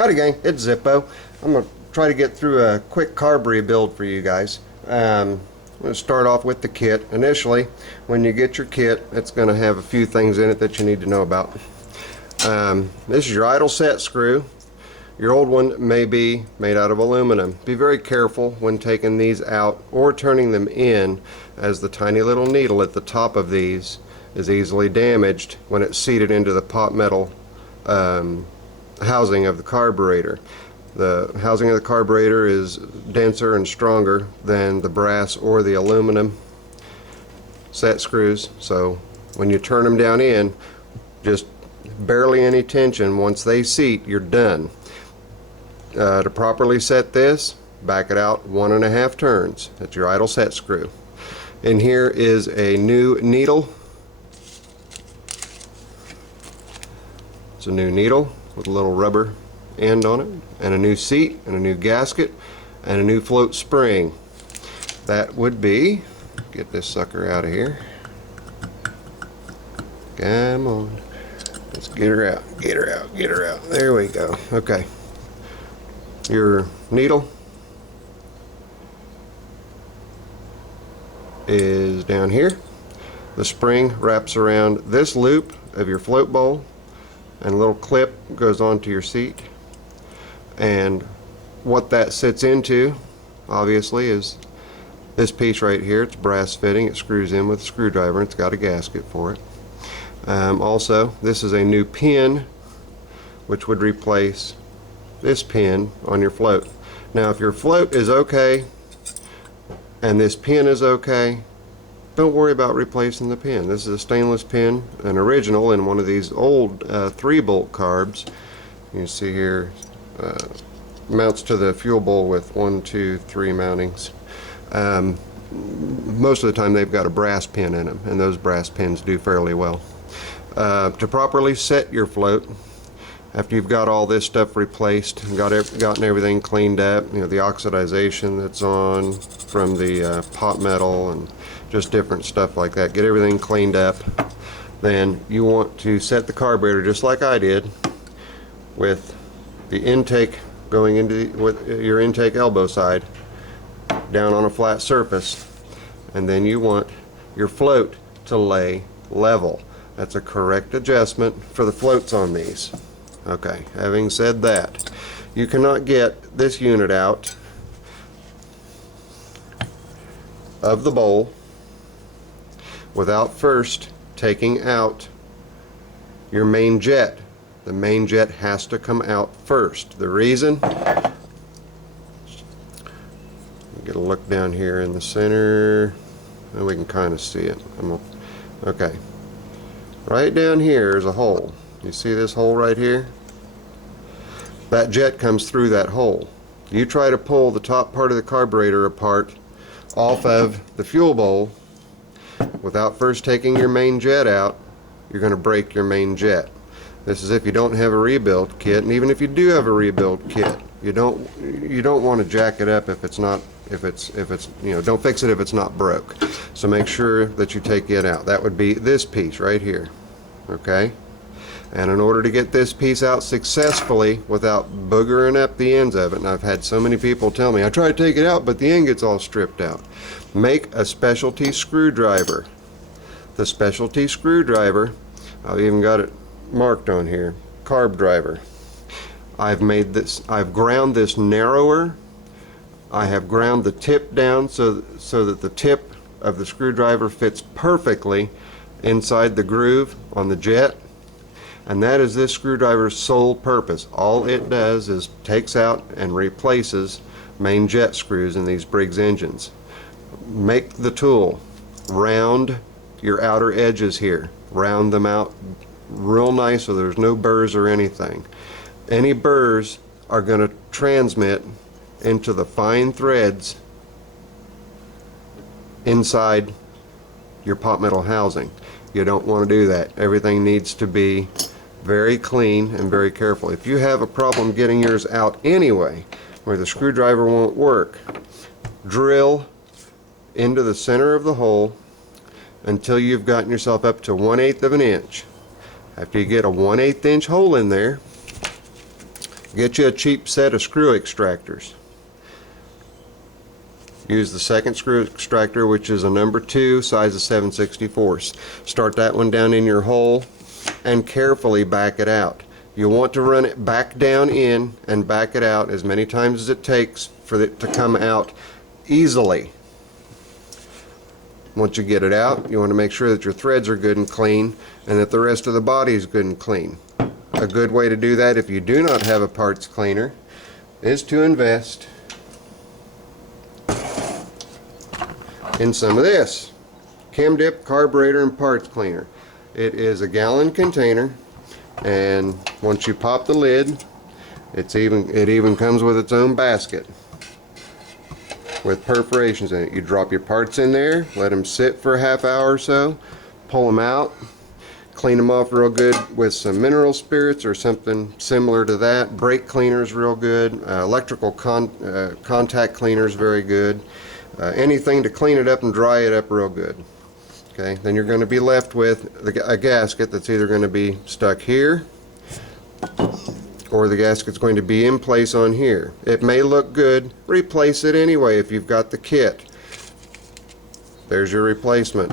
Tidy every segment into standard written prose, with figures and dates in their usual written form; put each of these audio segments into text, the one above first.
Howdy gang, it's Zippo. I'm going to try to get through a quick carb rebuild for you guys. I'm going to start off with the kit. Initially, when you get your kit, it's going to have a few things in it that you need to know about. This is your idle set screw. Your old one may be made out of aluminum. Be very careful when taking these out or turning them in, as the tiny little needle at the top of these is easily damaged when it's seated into the pot metal housing of the carburetor. The housing of the carburetor is denser and stronger than the brass or the aluminum set screws, so when you turn them down in, just barely any tension. Once they seat, you're done. To properly set this, back it out 1.5 turns. That's your idle set screw. In here is a new needle. It's a new needle with a little rubber end on it, and a new seat, and a new gasket, and a new float spring. That would be, get this sucker out of here. Come on. Let's get her out, get her out, get her out. There we go. Okay. Your needle is down here. The spring wraps around this loop of your float bowl, and a little clip goes onto your seat. And what that sits into, obviously, is this piece right here. It's brass fitting. It screws in with a screwdriver. It's got a gasket for it. Also, this is a new pin, which would replace this pin on your float. Now, if your float is okay and this pin is okay, don't worry about replacing the pin. This is a stainless pin, an original in one of these old 3-bolt carbs. You can see here, mounts to the fuel bowl with 1, 2, 3 mountings. Most of the time they've got a brass pin in them, and those brass pins do fairly well. To properly set your float, after you've got all this stuff replaced and gotten everything cleaned up, you know, the oxidization that's on from the pot metal and just different stuff like that, get everything cleaned up, then you want to set the carburetor just like I did, with the intake going into with your intake elbow side down on a flat surface, and then you want your float to lay level. That's a correct adjustment for the floats on these. Okay, having said that, you cannot get this unit out of the bowl without first taking out your main jet. The main jet has to come out first. The reason, get a look down here in the center, and we can kind of see it. Okay, right down here is a hole. You see this hole right here? That jet comes through that hole. You try to pull the top part of the carburetor apart off of the fuel bowl without first taking your main jet out, you're going to break your main jet. This is if you don't have a rebuild kit, and even if you do have a rebuild kit, you don't want to jack it up if it's you know, don't fix it if it's not broke. So make sure that you take it out. That would be this piece right here. Okay? And in order to get this piece out successfully without boogering up the ends of it, and I've had so many people tell me, I try to take it out but the end gets all stripped out, make a specialty screwdriver. The specialty screwdriver, I've even got it marked on here, carb driver. I've ground this narrower. I have ground the tip down so that the tip of the screwdriver fits perfectly inside the groove on the jet. And that is this screwdriver's sole purpose. All it does is takes out and replaces main jet screws in these Briggs engines. Make the tool, round your outer edges here, round them out real nice so there's no burrs or anything. Any burrs are going to transmit into the fine threads inside your pot metal housing. You don't want to do that. Everything needs to be very clean and very careful. If you have a problem getting yours out anyway, where the screwdriver won't work, drill into the center of the hole until you've gotten yourself up to 1/8 of an inch. After you get a 1/8 inch hole in there, Get you a cheap set of screw extractors. Use the second screw extractor, which is a number 2, size of 7/64. Start that one down in your hole and carefully back it out. You want to run it back down in and back it out as many times as it takes for it to come out easily. Once you get it out, you want to make sure that your threads are good and clean and that the rest of the body is good and clean. A good way to do that, if you do not have a parts cleaner, is to invest in some of this Chem Dip carburetor and parts cleaner. It is a gallon container, and once you pop the lid, it even comes with its own basket with perforations in it. You drop your parts in there, let them sit for a half hour or so, pull them out, clean them off real good with some mineral spirits or something similar to that. Brake cleaner is real good. Electrical contact cleaner is very good. Anything to clean it up and dry it up real good. Okay, then you're going to be left with a gasket that's either going to be stuck here or the gasket's going to be in place on here. It may look good. Replace it anyway if you've got the kit. There's your replacement.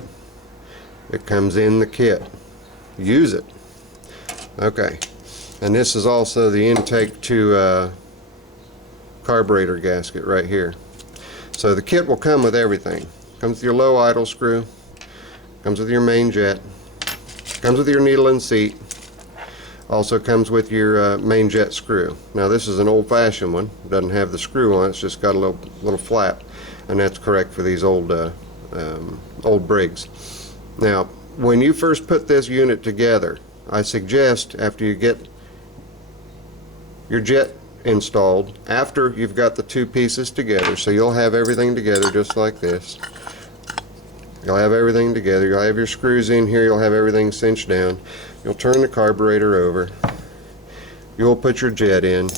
It comes in the kit. Use it. Okay, and this is also the intake to carburetor gasket right here. So the kit will come with everything. Comes with your low idle screw, comes with your main jet, comes with your needle and seat, also comes with your main jet screw. Now this is an old-fashioned one. It doesn't have the screw on it. It's just got a little flap, and that's correct for these old Briggs. Now when you first put this unit together, I suggest after you get your jet installed, after you've got the two pieces together, so you'll have everything together just like this. You'll have everything together. You'll have your screws in here. You'll have everything cinched down. You'll turn the carburetor over. You'll put your jet in.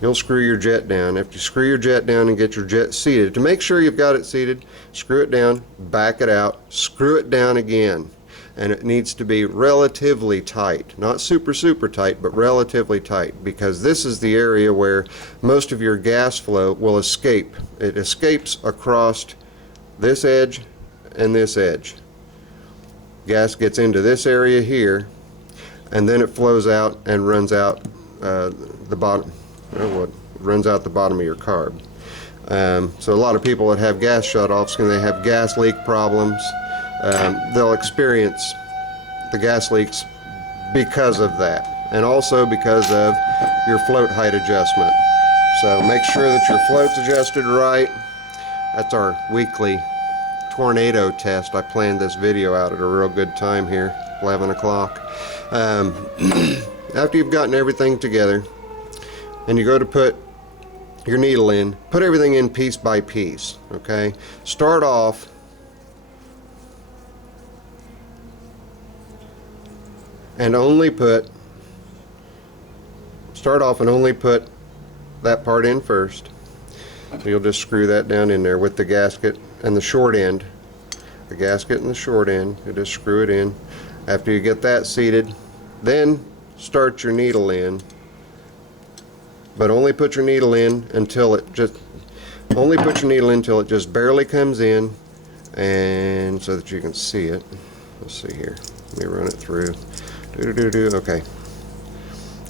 You'll screw your jet down. After you screw your jet down and get your jet seated, to make sure you've got it seated, screw it down, back it out, screw it down again. And it needs to be relatively tight. Not super tight, but relatively tight, because this is the area where most of your gas flow will escape. It escapes across this edge and this edge. Gas gets into this area here, and then it flows out and runs out the bottom. Runs out the bottom of your carb. So a lot of people that have gas shutoffs, when they have gas leak problems, they'll experience the gas leaks because of that, and also because of your float height adjustment. So make sure that your float's adjusted right. That's our weekly tornado test. I planned this video out at a real good time here, 11 o'clock. After you've gotten everything together and you go to put your needle in, put everything in piece by piece. Okay, start off and only put that part in first. You'll just screw that down in there with the gasket and the short end. The gasket and the short end, you just screw it in. After you get that seated, then start your needle in. But only put your needle in until it just barely comes in, and so that you can see it. Let's see here. Let me run it through. Okay.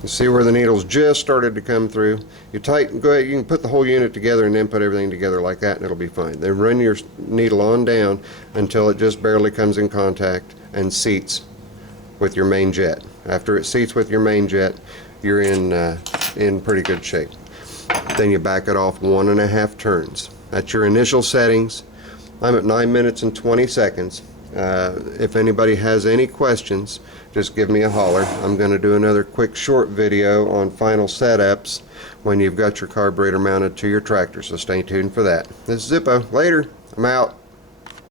You see where the needle's just started to come through. You tighten, go ahead, you can put the whole unit together and then put everything together like that and it'll be fine. Then run your needle on down until it just barely comes in contact and seats with your main jet. After it seats with your main jet, you're in pretty good shape. Then you back it off 1.5 turns. That's your initial settings. I'm at 9 minutes and 20 seconds. If anybody has any questions, just give me a holler. I'm going to do another quick short video on final setups when you've got your carburetor mounted to your tractor, so stay tuned for that. This is Zippo. Later. I'm out.